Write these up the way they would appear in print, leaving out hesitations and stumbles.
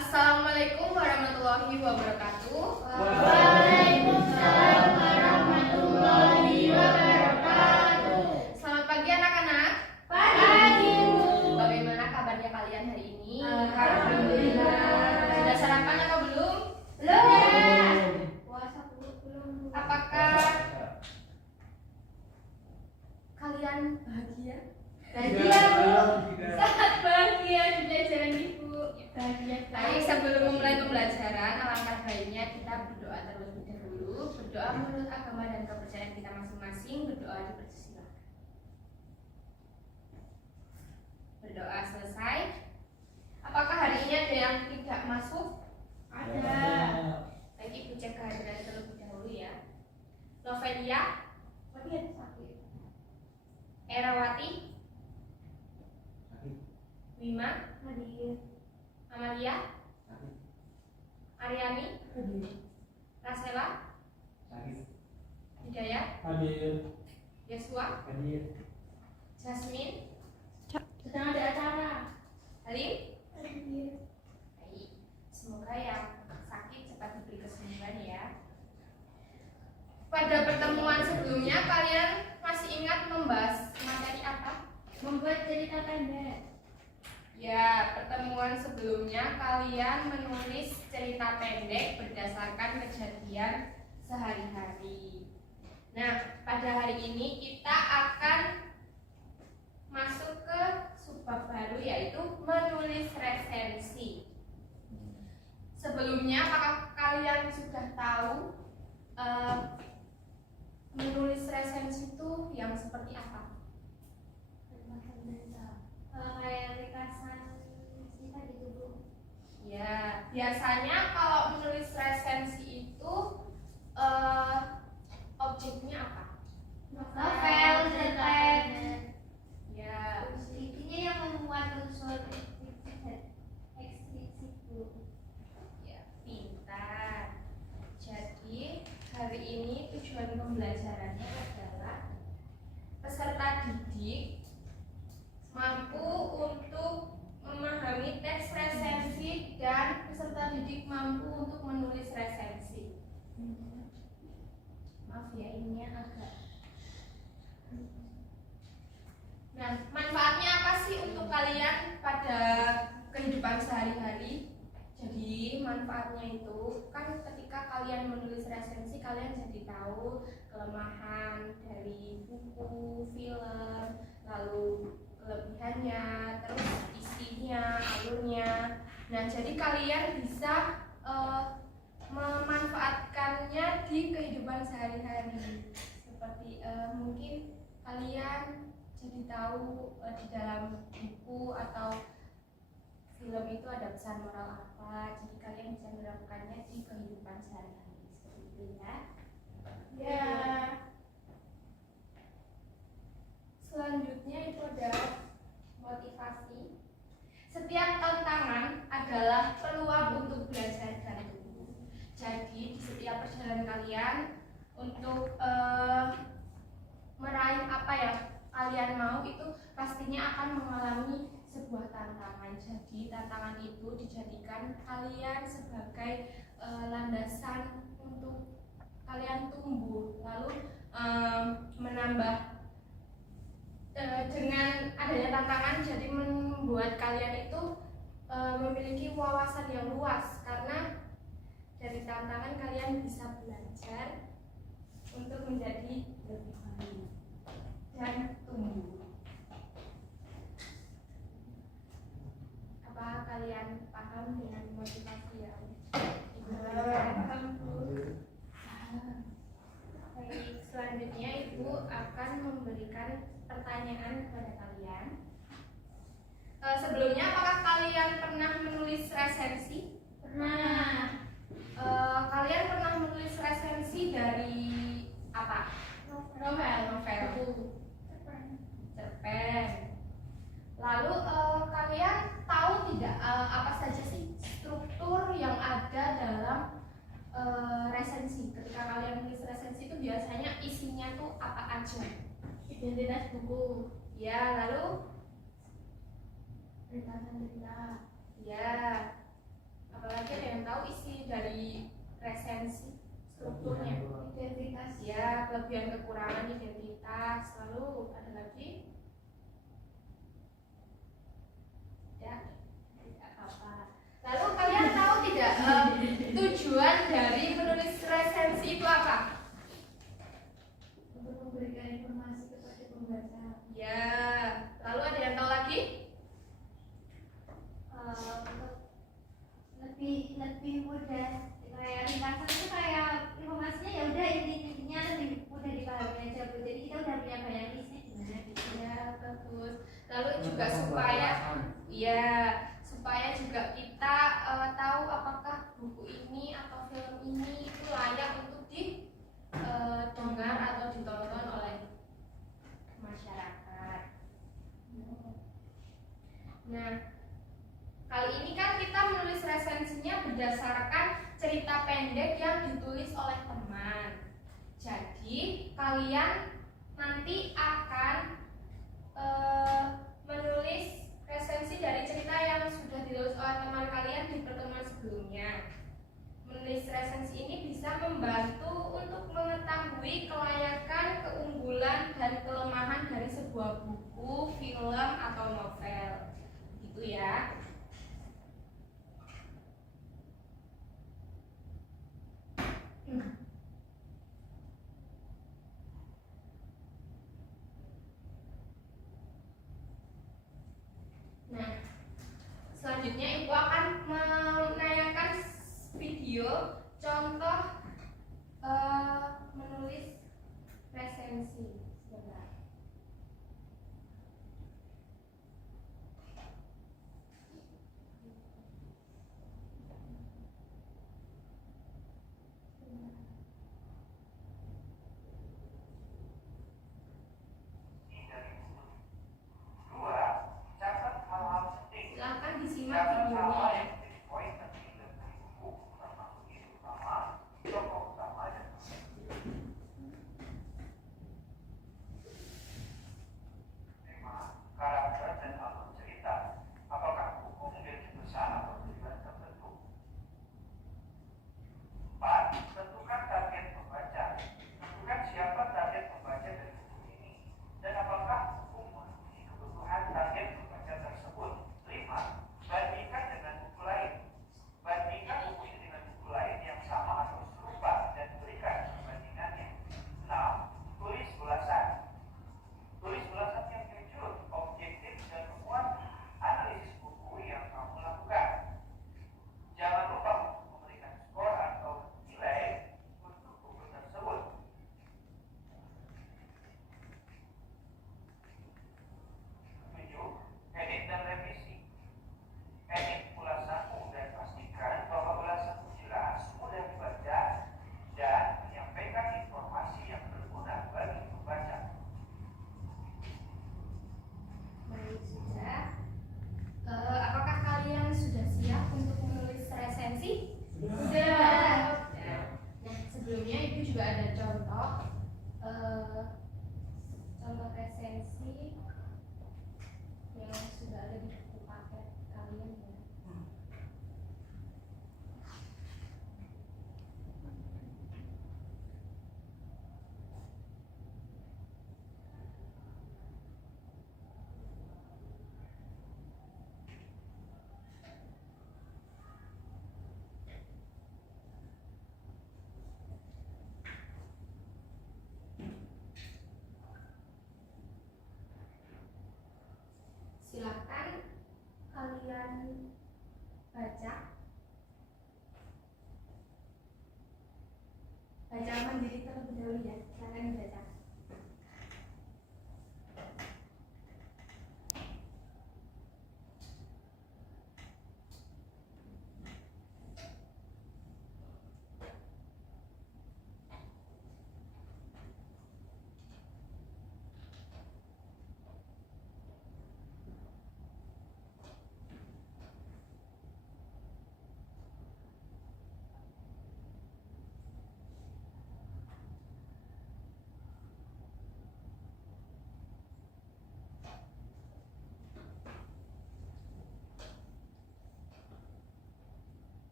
Assalamualaikum warahmatullahi wabarakatuh. Waalaikumsalam warahmatullahi wabarakatuh. Selamat pagi anak-anak. Pagi, Bu. Bagaimana kabarnya kalian hari ini? Alhamdulillah. Sudah sarapan atau belum? Belum. Puasa belum. Apakah kalian bahagia? Bahagia, Bu. Sangat bahagia di pelajaran Ibu. Bahagia. Baik, sebelum memulai pembelajaran, alangkah baiknya kita berdoa terlebih dahulu. Berdoa menurut agama dan kepercayaan kita masing-masing. Berdoa dipersilakan. Berdoa selesai. Apakah hari ini ada yang tidak masuk? Ada. Baik, Ibu cek kehadiran terlebih dahulu ya. Novelia, sakit. Erawati, Wima, Hadir. Amalia, Aryani, Rasela, Hidayat, Hadir. Yesua, Hadir. Jasmine, Sedang ada acara. Halim. Hadir. Baik, semoga yang sakit cepat diberi kesembuhan ya. Pada pertemuan sebelumnya kalian masih ingat membahas materi apa? Membuat cerita pendek. Ya, pertemuan sebelumnya kalian menulis cerita pendek berdasarkan kejadian sehari-hari. Nah, pada hari ini kita akan masuk ke subbab baru yaitu menulis resensi. Sebelumnya, apakah kalian sudah tahu menulis resensi itu yang seperti apa? Kayak ringkasan cerita gitu, Bu. Ya, biasanya kalau menulis resensi itu objeknya apa? Novel, cerpen. Ya, Intinya yang memuat unsur eksplisit, Bu. ya, pintar. Jadi, hari ini tujuan pembelajarannya adalah peserta didik mampu untuk memahami teks resensi dan peserta didik mampu untuk menulis resensi. Maaf ya, ininya agak. Nah, manfaatnya apa sih untuk kalian pada kehidupan sehari-hari? Jadi manfaatnya itu kan ketika kalian menulis resensi kalian jadi tahu kelemahan dari buku, film, lalu kelebihannya, terus isinya, alurnya. Nah, jadi kalian bisa memanfaatkannya di kehidupan sehari-hari. Seperti mungkin kalian jadi tahu di dalam buku atau film itu ada pesan moral apa, jadi kalian bisa menerapkannya di kehidupan sehari-hari. Seperti itu ya. Ya. Selanjutnya itu adalah motivasi. Setiap tantangan adalah peluang untuk belajar dan tumbuh. Jadi di setiap perjalanan kalian untuk meraih apa yang kalian mau itu pastinya akan mengalami sebuah tantangan. Jadi tantangan itu dijadikan kalian sebagai landasan untuk kalian tumbuh, lalu menambah dengan adanya tantangan jadi membuat kalian itu memiliki wawasan yang luas, karena dari tantangan kalian bisa belajar untuk menjadi lebih baik dan tumbuh. Apa kalian paham dengan motivasi yang Paham, Bu. Baik, selanjutnya Ibu akan memberikan pertanyaan kepada kalian. Sebelumnya, apakah kalian pernah menulis resensi? Pernah. Kalian pernah menulis resensi dari apa? Novel, cerpen. Lalu kalian tahu tidak apa saja sih struktur yang ada dalam resensi? Ketika kalian menulis resensi itu biasanya isinya tuh apa aja? Identitas buku. Ya, lalu Ringkasan cerita. ya lagi ada yang tahu isi dari resensi strukturnya? Identitas. Ya, kelebihan kekurangan identitas. Lalu ada lagi? Ya, tidak apa. Lalu kalian tahu tidak tujuan dari menulis resensi itu apa? Untuk memberikan informasi kepada pembaca. Ya, lalu ada yang tahu lagi? Lebih mudah, kayak ringkasan itu kayak informasinya ya udah intinya lebih mudah dipahami aja Bu. Jadi kita udah punya bayangan isinya gimana gitu. Ya, bagus. Lalu juga supaya juga kita tahu apakah buku ini atau film ini itu layak untuk didengar atau ditonton oleh masyarakat. Nah, kali ini kan kita menulis resensinya berdasarkan cerita pendek yang ditulis oleh teman. Jadi kalian nanti akan menulis resensi dari cerita yang sudah ditulis oleh teman kalian di pertemuan sebelumnya. Menulis resensi ini bisa membantu untuk mengetahui kelayakan, keunggulan, dan kelemahan dari sebuah buku, film, atau novel. Gitu ya. Nah, selanjutnya Ibu akan menayangkan video contoh menulis resensi. Sebentar. Silahkan disimak videonya ya. Karakter dan alur cerita. Apakah buku memiliki pesan atau tujuan tertentu? 4. Tentukan target pembaca. Tentukan siapa target pembaca dari buku ini dan apakah buku memenuhi kebutuhan target pembaca tersebut. 5. Bandingkan dengan buku lain. Bandingkan buku ini dengan buku lain yang sama atau serupa dan berikan perbandingannya. 6. Tulis ulasan. Tulis ulasan yang jujur, objektif, dan memuat analisis buku yang kamu lakukan. Jangan lupa untuk memberikan skor atau nilai untuk buku tersebut. 7. Edit dan revisi. Edit ulasanmu dan pastikan bahwa ulasanmu jelas, mudah dibaca, dan menyampaikan informasi yang berguna bagi pembaca. Baik, sudah. Apakah kalian sudah siap untuk menulis resensi? Sudah. Nah, sebelumnya Ibu juga ada contoh resensi yang sudah ada di buku paket kalian ya. Silahkan kalian baca mandiri terlebih dahulu ya. Silahkan dibaca.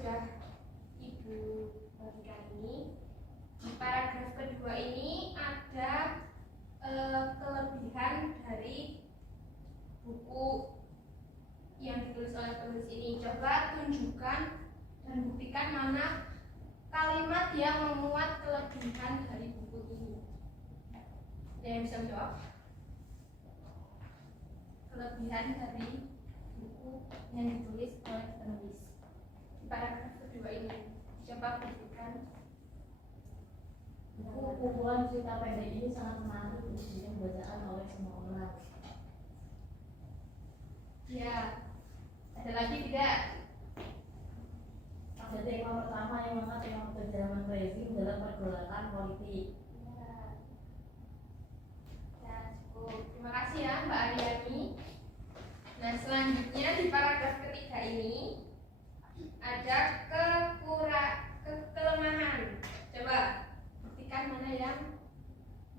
sudah Ibu bagikan ini, di paragraf kedua ini ada kelebihan dari buku yang ditulis oleh penulis ini. Coba tunjukkan dan buktikan mana kalimat yang memuat kelebihan dari buku ini. Ada yang bisa menjawab? Kelebihan dari buku yang ditulis oleh penulis di paragraf kedua ini. Coba buktikan. Buku kumpulan cerita pendek ini sangat menarik untuk dibacaan oleh semua orang. Ya, ada lagi tidak? Pada tema pertama yang mana tema kejaman rezim dalam pergolakan politik. Ya. Ya, cukup. Terima kasih ya Mbak Ariani. Nah, selanjutnya di paragraf ketiga ini ada kelemahan. Coba buktikan mana yang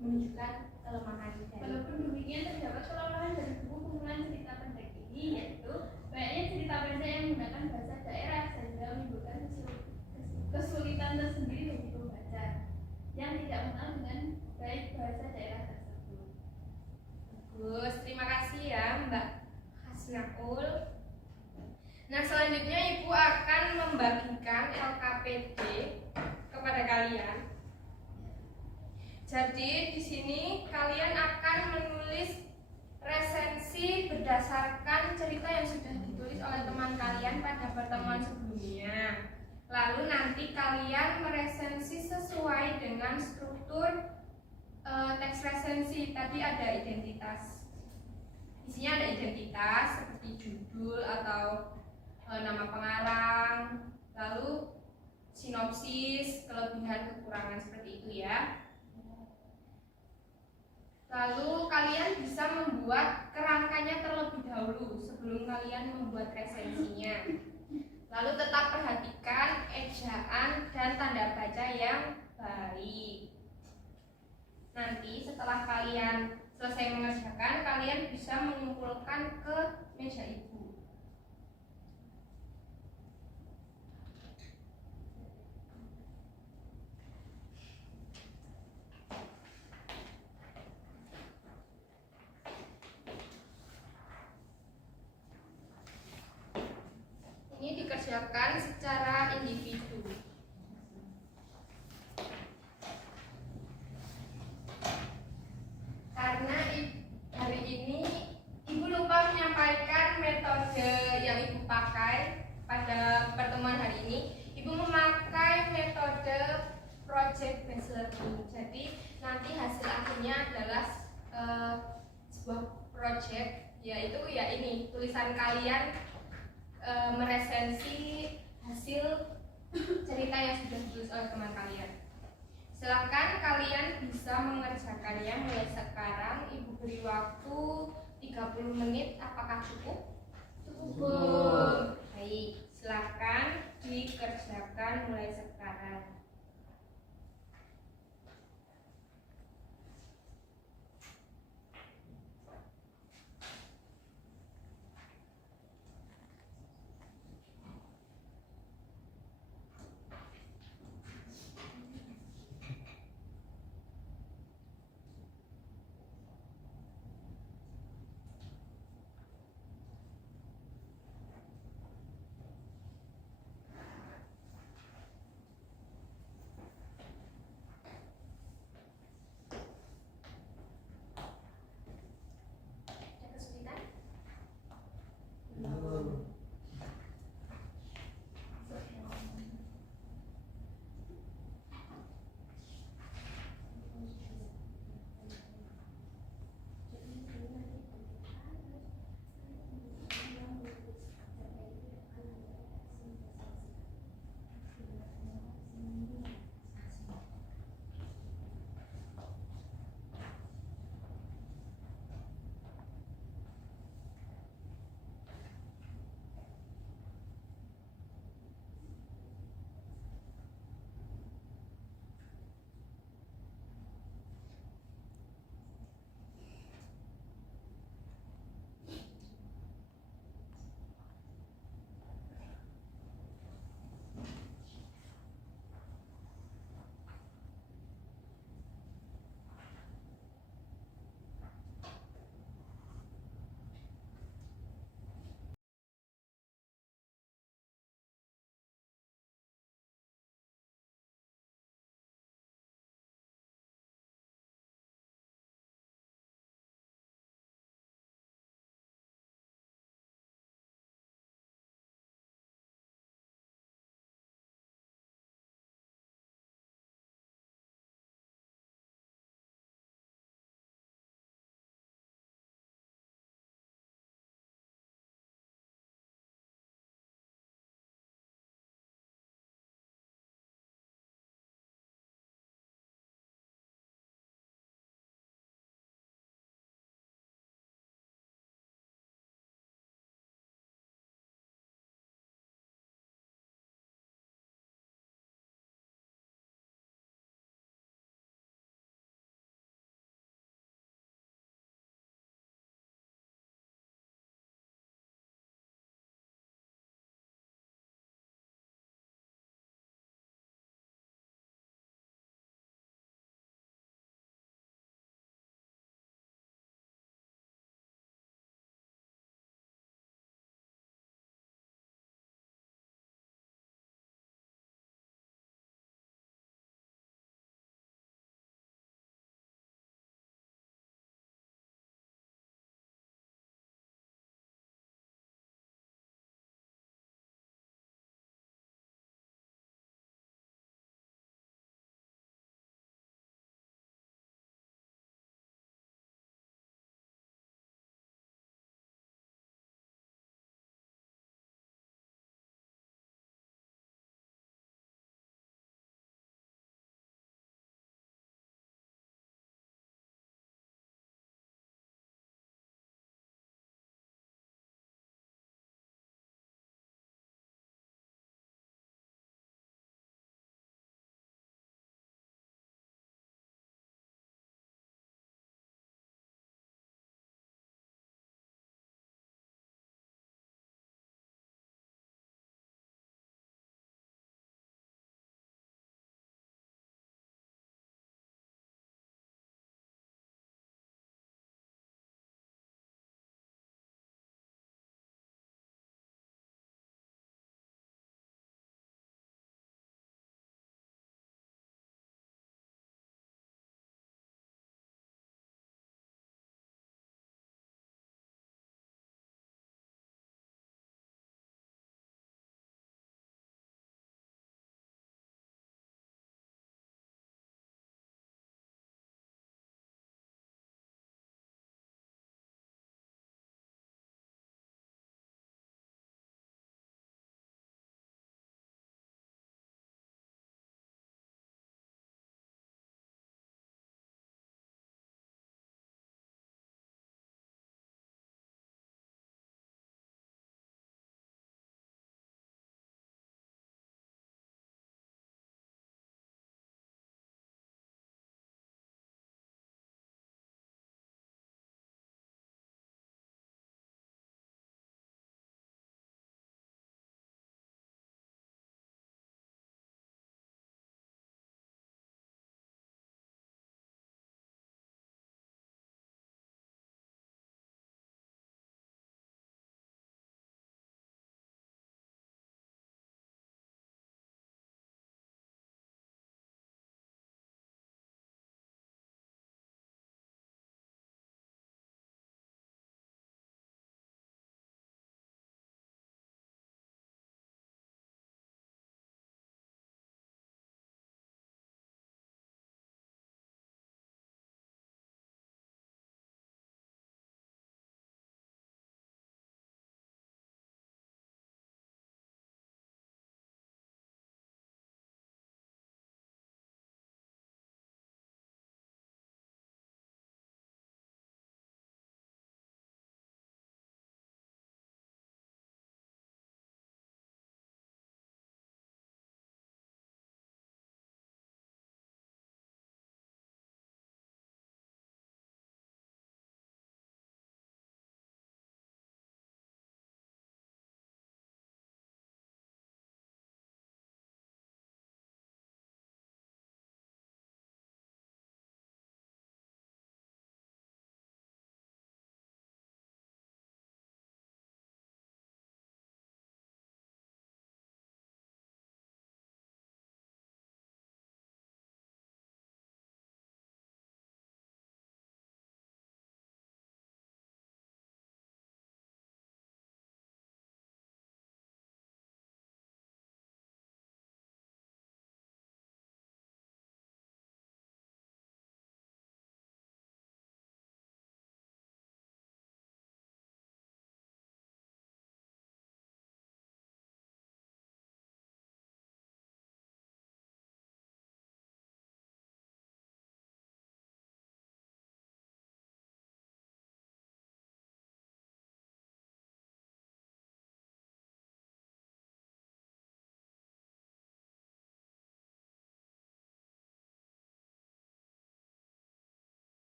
menunjukkan kelemahan. Walaupun demikian terdapat kelemahan dari buku kumpulan cerita pendek ini, yaitu banyaknya cerita pendek yang menggunakan bahasa daerah sehingga menimbulkan kesulitan tersendiri bagi pembaca yang tidak mengenal dengan baik bahasa daerah tersebut. Bagus, terima kasih ya Mbak Hasnaul. Nah, selanjutnya Ibu akan membagikan LKPD kepada kalian. Jadi di sini kalian akan menulis resensi berdasarkan cerita yang sudah ditulis oleh teman kalian pada pertemuan sebelumnya. Lalu nanti kalian meresensi sesuai dengan struktur teks resensi. Tadi ada identitas. Isinya ada identitas seperti judul atau nama pengarang, lalu sinopsis, kelebihan, kekurangan seperti itu ya. Lalu kalian bisa membuat kerangkanya terlebih dahulu sebelum kalian membuat resensinya. Lalu tetap perhatikan ejaan dan tanda baca yang baik. Nanti setelah kalian selesai mengerjakan, kalian bisa mengumpulkan ke meja Ibu. Ini dikerjakan secara individu. Karena hari ini Ibu lupa menyampaikan metode yang Ibu pakai pada pertemuan hari ini. Ibu memakai metode project based learning. Jadi nanti hasil akhirnya adalah sebuah project, yaitu ya ini tulisan kalian meresensi hasil cerita yang sudah ditulis oleh teman kalian. Silakan kalian bisa mengerjakannya mulai sekarang. Ibu beri waktu 30 menit. Apakah cukup? Cukup. Baik, silakan dikerjakan mulai sekarang.